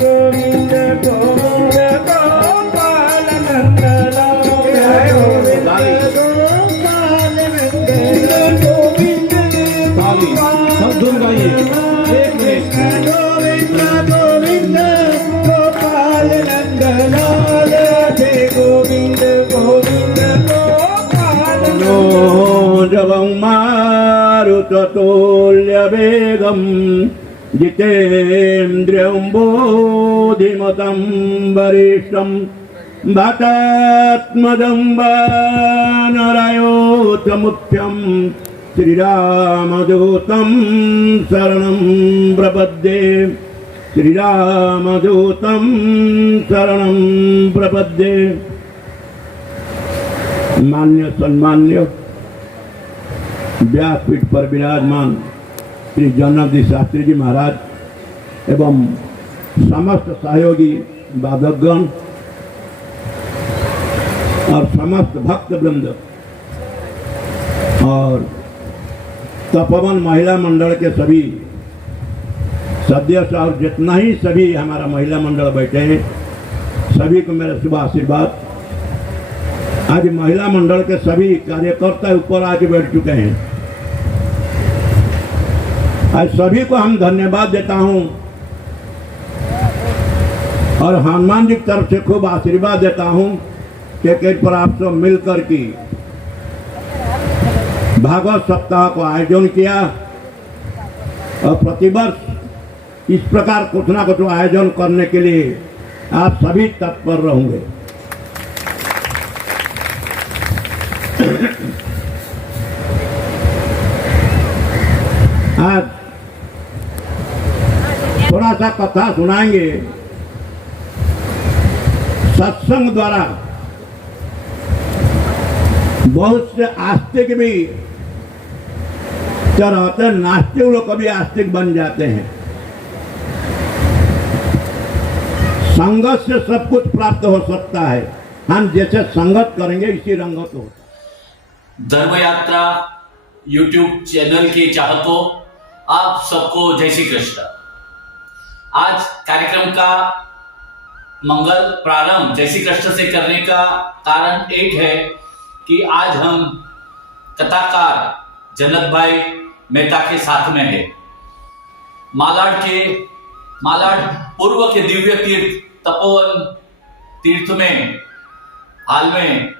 गोविंद गोविंद गोपाल नंदन जय गोविंद गोपाल नंदन गोविंद सब धुन गाइए एक मिनट। गोविंद गोविंद गोपाल नंदन जय गोविंद गोविंद गोपाल जवं मारुततुल्य वेगं जितेन्द्रियं बोधिमतं वरिष्ठं वातात्मजं वानरयोधमुख्यं श्रीरामदूतं शरणं प्रपद्ये श्रीरामदूतं शरणं प्रपद्ये। मान्य सम्मान्य व्यासपीठ पर विराजमान श्री जनकजी शास्त्री जी महाराज एवं समस्त सहयोगी वादकगण और समस्त भक्त वृंद और तपोवन महिला मंडल के सभी सदस्य और जितना ही सभी हमारा महिला मंडल बैठे हैं सभी को मेरा शुभ आशीर्वाद। आज महिला मंडल के सभी कार्यकर्ता ऊपर आके बैठ चुके हैं। आज सभी को हम धन्यवाद देता हूं और हनुमान जी की तरफ से खूब आशीर्वाद देता हूं कि कहीं पर आप सब मिलकर की भागवत सप्ताह को आयोजन किया और प्रतिवर्ष इस प्रकार कुछ ना कुछ आयोजन करने के लिए आप सभी तत्पर रहेंगे। आज थोड़ा सा कथा सुनाएंगे सत्संग द्वारा। बहुत से आस्तिक भी क्या रहते हैं, नास्तिक लोग कभी आस्तिक बन जाते हैं। संगत से सब कुछ प्राप्त हो सकता है। हम जैसे संगत करेंगे इसी रंगत हो। धर्म यात्रा यूट्यूब चैनल के चाहतों आप सबको जय श्री कृष्ण। आज कार्यक्रम का मंगल प्रारंभ जय श्री कृष्ण से करने का कारण एक है कि आज हम कथाकार जनक भाई मेहता के साथ में है। मालाड पूर्व के दिव्य तीर्थ तपोवन तीर्थ में हाल में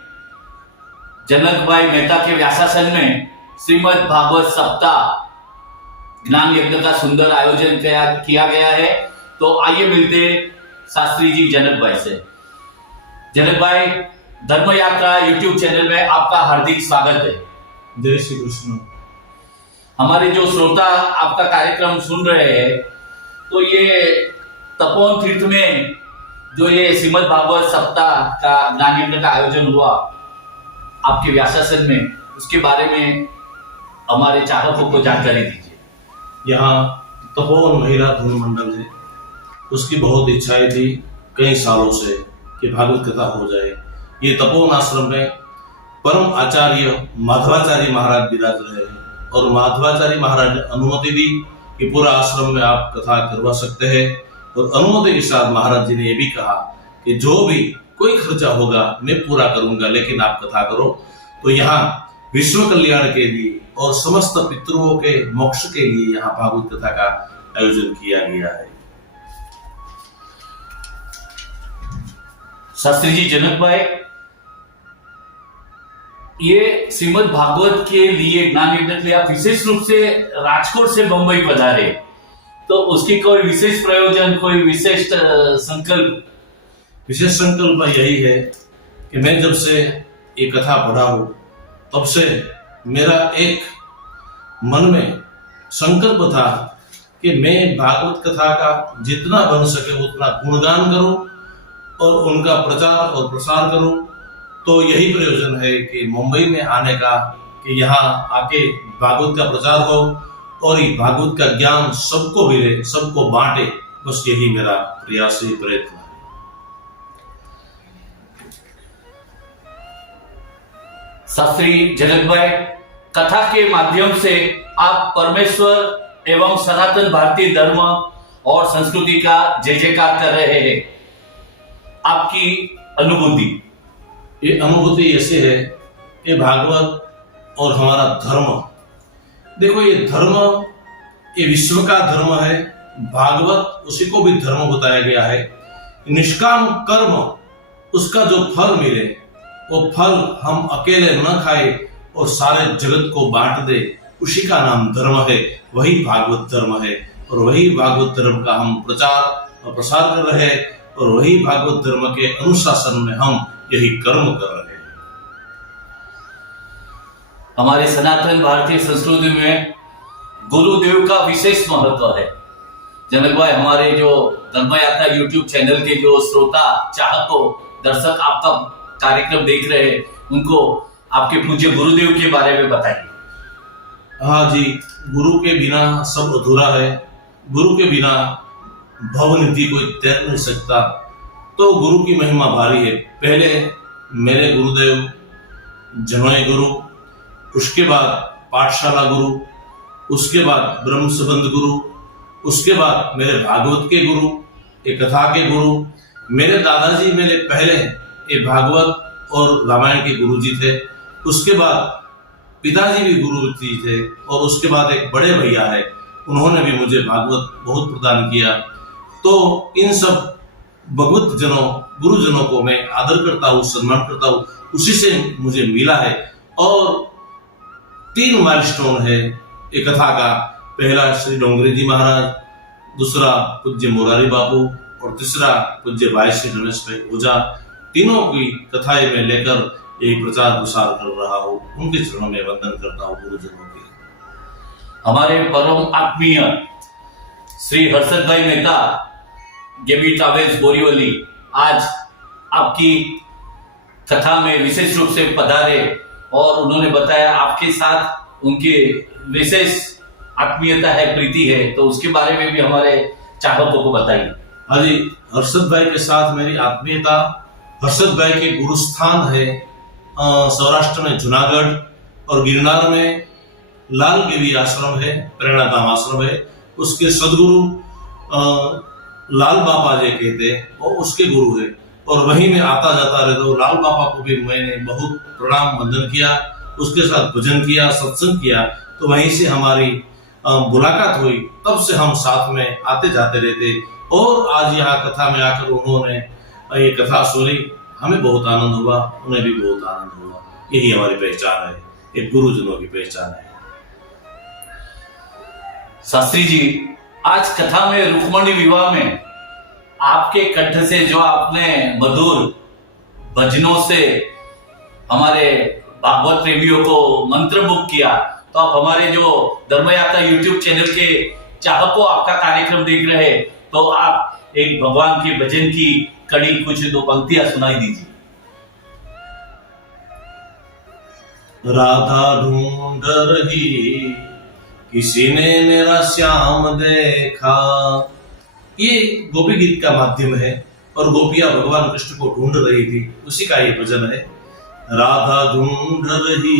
जनक भाई मेहता के व्यासासन में श्रीमद् भागवत सप्ताह ज्ञान यज्ञ का सुंदर आयोजन किया गया है। तो आइए मिलते शास्त्री जी जनक भाई से। जनक भाई, धर्म यात्रा यूट्यूब चैनल में आपका हार्दिक स्वागत है। जय श्री कृष्ण। हमारे जो श्रोता आपका कार्यक्रम सुन रहे हैं, तो ये तपोवन तीर्थ में जो ये श्रीमद् भागवत सप्ताह का ज्ञान यज्ञ का आयोजन हुआ आपके व्यासासन में, उसके बारे में हमारे चाहकों को जानकारी दीजिए। यहाँ तपोवन महिला धुन मंडल है, उसकी बहुत इच्छाएं थी कई सालों से कि भागवत कथा हो जाए। ये तपोवन आश्रम में परम आचार्य माधवाचार्य महाराज विराज रहे हैं और माधवाचार्य महाराज ने अनुमति दी कि पूरा आश्रम में आप कथा करवा सकते हैं। और अनुमति के साथ महाराज जी ने यह भी कहा कि जो भी कोई खर्चा होगा मैं पूरा करूंगा, लेकिन आप कथा करो। तो यहाँ विश्व कल्याण के लिए और समस्त पितरों के मोक्ष के लिए यहाँ भागवत कथा का आयोजन किया गया है। शास्त्री जी जनक भाई, ये श्रीमद् भागवत के लिए ज्ञान यज्ञ के लिए आप विशेष रूप से राजकोट से बंबई पधारे, तो उसकी कोई विशेष प्रयोजन, कोई विशेष संकल्प? विशेष संकल्प यही है कि मैं जब से ये कथा पढ़ा हूं तब से मेरा एक मन में संकल्प था कि मैं भागवत कथा का जितना बन सके उतना गुणगान करूं और उनका प्रचार और प्रसार करूं। तो यही प्रयोजन है कि मुंबई में आने का, कि यहाँ आके भागवत का प्रचार हो और ये भागवत का ज्ञान सबको मिले, सबको बांटे। बस यही मेरा प्रयास ही प्रयत्न है। शास्त्री जनक भाई, कथा के माध्यम से आप परमेश्वर एवं सनातन भारतीय धर्म और संस्कृति का जय जयकार कर रहे हैं। आपकी अनुभूति? ये अनुभूति ऐसे है कि भागवत और हमारा धर्म, देखो ये धर्म, ये विश्व का धर्म है। भागवत उसी को भी धर्म बताया गया है। निष्काम कर्म, उसका जो फल मिले वो फल हम अकेले न खाए और सारे जगत को बांट दे, उसी का नाम धर्म है। वही भागवत धर्म है और वही भागवत धर्म का हम प्रचार और प्रसार कर रहे हैं और वही भागवत धर्म के अनुशासन में हम यही कर्म कर रहे हैं। हमारे सनातन भारतीय संस्कृति में गुरुदेव का विशेष महत्व है। जनक भाई, हमारे जो धर्म यात्रा यूट्यूब चैनल के जो श्रोता, चाहकों, दर्शक आपका कार्यक्रम देख रहे हैं, उनको आपके पूज्य गुरुदेव के बारे में बताइए। हाँ जी, गुरु के बिना सब अधूरा है। गुरु के बिना भवनिधि कोई तैर नहीं सकता। तो गुरु की महिमा भारी है। पहले मेरे गुरुदेव जनोय गुरु, उसके बाद पाठशाला गुरु, उसके बाद ब्रह्म संबंध गुरु, उसके बाद मेरे भागवत के गुरु, एक कथा के गुरु। मेरे दादाजी मेरे पहले ये भागवत और रामायण के गुरु जी थे। उसके बाद पिताजी भी गुरु जी थे और उसके बाद एक बड़े भैया है, उन्होंने भी मुझे भागवत बहुत प्रदान किया। तो इन सब भगवत जनों, गुरुजनों को मैं आदर करता हूँ, सम्मान करता हूँ, उसी से मुझे मिला है। और 3 माइलस्टोन है एक कथा का। पहला श्री डोंगरी जी महाराज, दूसरा पूज्य मोरारी बापू और तीसरा पूज्य भाई श्री रमेश भाई ओझा। तीनों की कथाएं मैं लेकर यही प्रचार प्रसार कर रहा हूँ। उनके चरणों में वंदन करता हूँ गुरुजनों के। हमारे परम आत्मीय श्री हर्षद भाई मेहता, गेबी ट्रैवल्स बोरीवली, आज आपकी कथा में विशेष रूप से पधारे और उन्होंने बताया आपके साथ उनके विशेष आत्मीयता है, प्रीति है। तो उसके बारे में भी हमारे चाहकों को बताइए। हाँ जी, हर्षद भाई के साथ मेरी आत्मीयता, हर्षद भाई के गुरुस्थान है सौराष्ट्र में जूनागढ़ और गिरनार में लालगिरी आश्रम है, प्रेरणाधाम आश्रम है। उसके सदगुरु लाल बापा जी कहते हैं, वो उसके गुरु है। और वहीं में आता जाता रहता हूँ। लाल बापा को भी मैंने बहुत प्रणाम वंदन किया, उसके साथ भजन किया, सत्संग किया। तो वहीं से हमारी मुलाकात हुई, तब से हम साथ में आते जाते रहते। और आज यहाँ कथा में आकर उन्होंने ये कथा सुनी, हमें बहुत आनंद हुआ, उन्हें भी बहुत आनंद हुआ। यही हमारी पहचान है, एक गुरुजनों की पहचान है। शास्त्री जी, आज कथा में रुक्मणी विवाह में आपके कंठ से जो आपने मधुर भजनों से हमारे भागवत प्रेमियों को मंत्रमुग्ध किया, तो आप हमारे जो धर्म यात्रा यूट्यूब चैनल के चाहकों आपका कार्यक्रम देख रहे हैं, तो आप एक भगवान के भजन की कड़ी कुछ 2 पंक्तियां सुनाई दीजिए। राधा ढूंढ रही किसी ने मेरा श्याम देखा। ये गोपी गीत का माध्यम है और गोपियां भगवान कृष्ण को ढूंढ रही थी, उसी का ये भजन है। राधा ढूंढ रही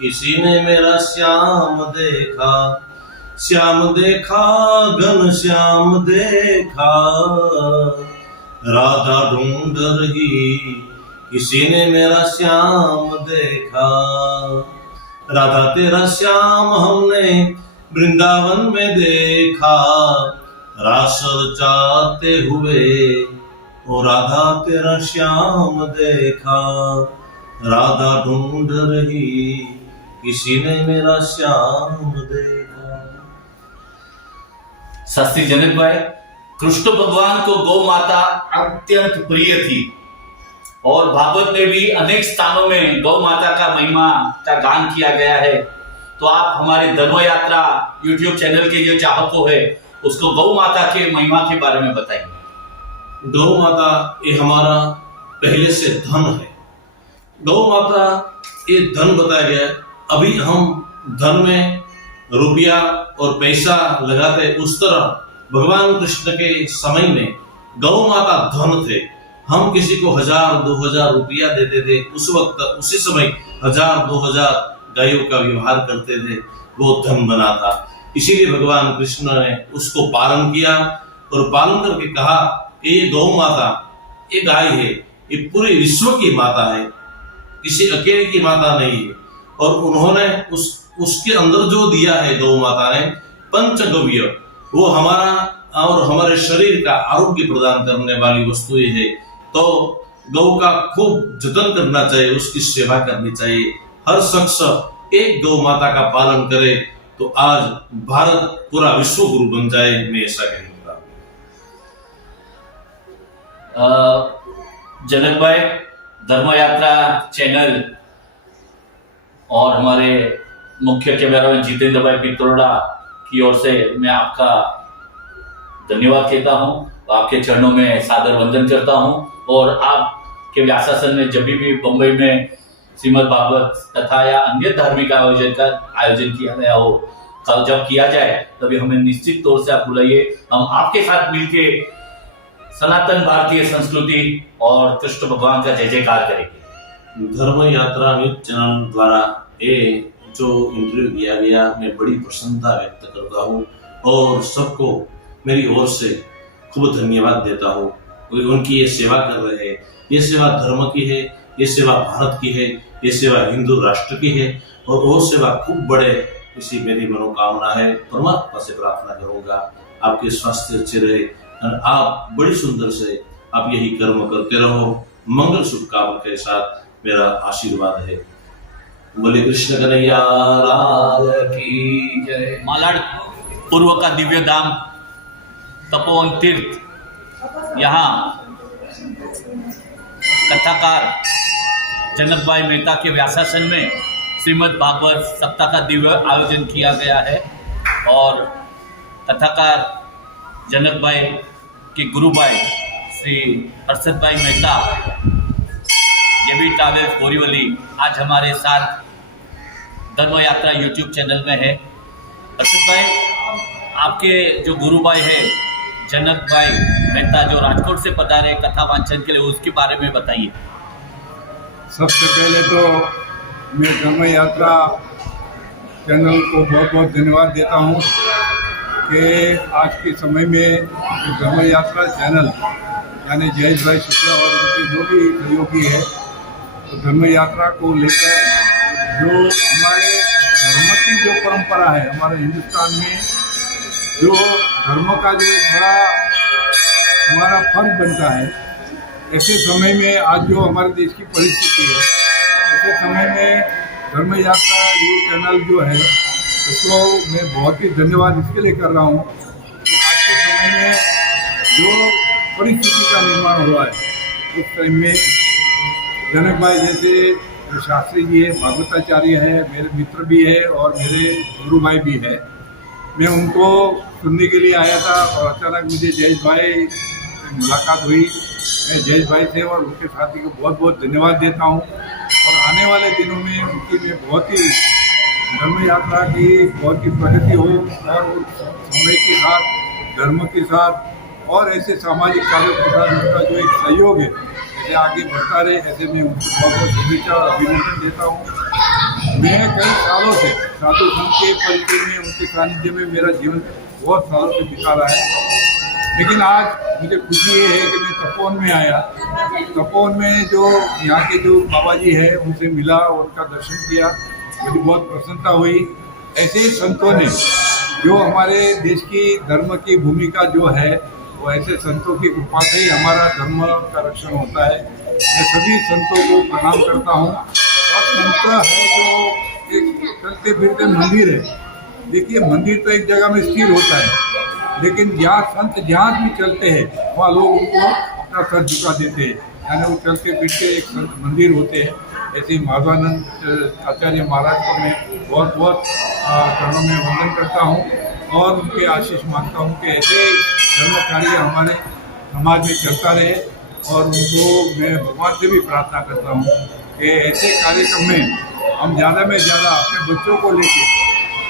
किसी ने मेरा श्याम देखा, श्याम देखा घन श्याम देखा। राधा ढूंढ रही किसी ने मेरा श्याम देखा। राधा तेरा श्याम हमने वृंदावन में देखा, रास रचाते हुए ओ राधा तेरा श्याम देखा। राधा ढूंढ रही किसी ने मेरा श्याम देखा। शास्त्री जनक भाई, कृष्ण भगवान को गौ माता अत्यंत प्रिय थी और भागवत में भी अनेक स्थानों में गौ माता का महिमा का गान किया गया है। तो आप हमारे धर्म यात्रा यूट्यूब चैनल के जो चाहकों है, उसको गौ माता के महिमा के बारे में बताइए। गौ माता ये हमारा पहले से धन है। गौ माता ये धन बताया गया। अभी हम धन में रुपया और पैसा लगाते, उस तरह भगवान कृष्ण के समय में गौ माता धन थे। हम किसी को 1000-2000 रुपया देते थे, उस वक्त उसी समय 1000-2000 गायों का व्यवहार करते थे, वो धन बना था। इसीलिए भगवान कृष्ण ने उसको पालन किया और पालन करके कहा कि ये गौ माता, ये गाय है, ये पूरे विश्व की माता है, किसी अकेले की माता नहीं है। और उन्होंने उसके अंदर जो दिया है गौ माता ने पंचगव्य, वो हमारा और हमारे शरीर का आरोग्य प्रदान करने वाली वस्तु है। तो गौ का खूब जतन करना चाहिए, उसकी सेवा करनी चाहिए। हर शख्स एक गौ माता का पालन करे तो आज भारत पूरा विश्व गुरु बन जाए, मैं ऐसा कहूंगा। जनक भाई, धर्म यात्रा चैनल और हमारे मुख्य कैमरामैन जितेंद्र भाई पित्रोड़ा की ओर से मैं आपका धन्यवाद कहता हूँ, आपके चरणों में सादर वंदन करता हूँ। और आपके व्यासासन में जब भी बम्बई में श्रीमद् भागवत तथा या अन्य धार्मिक आयोजन किया गया हो, कल जब किया जाए तभी हमें निश्चित तौर से आप बुलाइए। हम आपके साथ मिलके सनातन भारतीय संस्कृति और कृष्ण भगवान का जय जयकार करेंगे। धर्म यात्रा न्यूज चैनल द्वारा ये जो इंटरव्यू दिया गया, मैं बड़ी प्रसन्नता व्यक्त करता हूँ और सबको मेरी ओर से खूब धन्यवाद देता हूँ। उनकी ये सेवा कर रहे हैं, ये सेवा धर्म की है, ये सेवा भारत की है, ये सेवा हिंदू राष्ट्र की है और वो सेवा खूब बड़े, इसी मेरी मनोकामना है। परमात्मा से प्रार्थना करूंगा आपके स्वास्थ्य अच्छे रहे और आप बड़ी सुंदर से आप यही कर्म करते रहो। मंगल शुभकामना के साथ मेरा आशीर्वाद है। बोले कृष्ण कन्हैया लाल की जय। मालाड पूर्व का दिव्य धाम तपोवन तीर्थ, यहाँ कथाकार जनक भाई मेहता के व्यासासन में श्रीमद् भागवत सप्ताह का दिव्य आयोजन किया गया है और कथाकार जनक भाई के गुरु भाई श्री हर्षद भाई मेहता, ये भी ट्रैवल्स बोरीवली, आज हमारे साथ धर्म यात्रा यूट्यूब चैनल में है। हर्षद भाई, आपके जो गुरु भाई है जनक भाई मेहता, जो राजकोट से पधारे कथा वाचन के लिए, उसके बारे में बताइए। सबसे पहले तो मैं धर्म यात्रा चैनल को बहुत बहुत धन्यवाद देता हूँ कि आज के समय में जो धर्म यात्रा चैनल यानी जयेश भाई शुक्ला और उनके जो भी सहयोगी है, तो धर्म यात्रा को लेकर जो हमारे धर्म की जो परंपरा है, हमारे हिंदुस्तान में जो धर्म का जो एक बड़ा हमारा फर्ज बनता है, ऐसे समय में आज जो हमारे देश की परिस्थिति है, ऐसे समय में धर्म यात्रा न्यूज़ चैनल जो है उसको मैं बहुत ही धन्यवाद इसके लिए कर रहा हूँ कि आज के समय में जो परिस्थिति का निर्माण हुआ है, उस टाइम में जनक भाई जैसे जो शास्त्री जी है, भागवताचार्य है, मेरे मित्र भी है और मेरे गुरु भाई भी है, मैं उनको सुनने के लिए आया था और अचानक मुझे जयेश भाई से मुलाकात हुई। मैं जयेश भाई से और उनके साथी को बहुत बहुत धन्यवाद देता हूँ और आने वाले दिनों में उनकी मैं बहुत ही धर्म यात्रा की बहुत ही प्रगति हो और समय के साथ, धर्म के साथ और ऐसे सामाजिक कार्यों के साथ उनका जो एक सहयोग है, ऐसे आगे बढ़ता रहे, ऐसे मैं उनको बहुत बहुत शुभेच्छा और अभिनंदन देता हूँ। मैं कई सालों से साधु संत के परिचय में, उनके सानिध्य में मेरा जीवन बहुत सालों से बिता रहा है, लेकिन आज मुझे खुशी ये है कि मैं तपोवन में आया। तपोवन में जो यहाँ के जो बाबा जी है उनसे मिला और उनका दर्शन किया, मुझे बहुत प्रसन्नता हुई। ऐसे ही संतों ने जो हमारे देश की धर्म की भूमिका जो है, वो ऐसे संतों की कृपा से ही हमारा धर्म का रक्षण होता है। मैं सभी संतों को प्रणाम करता हूँ। और संत है जो एक चलते फिरते मंदिर है। देखिए, मंदिर तो एक जगह में स्थिर होता है, लेकिन जहाँ संत जहाँ भी चलते हैं वहाँ लोग उनको अपना सर झुका देते हैं, यानी वो चलते फिरते एक संत मंदिर होते हैं। ऐसे ही माधवानंद आचार्य महाराज को मैं बहुत बहुत चरणों में वंदन करता हूँ और उनके आशीष मांगता हूँ कि ऐसे धर्म कार्य हमारे समाज में चलता रहे। और उनको मैं भगवान से भी प्रार्थना करता हूँ कि ऐसे कार्यक्रम में हम ज़्यादा में ज़्यादा अपने बच्चों को लेके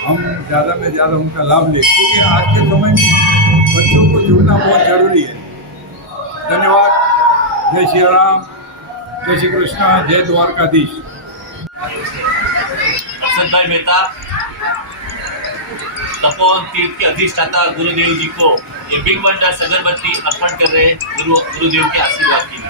हम ज़्यादा में ज़्यादा उनका लाभ लें, क्योंकि आज के समय में बच्चों को जुड़ना बहुत जरूरी है। धन्यवाद। जय श्री राम, जय श्री कृष्ण, जय द्वारकाधीश। हर्षद भाई मेहता, तपोवन तीर्थ के अधिष्ठाता गुरुदेव जी को ये बिग वंडर्स अगरबत्ती अर्पण कर रहे हैं गुरुदेव के आशीर्वाद के लिए।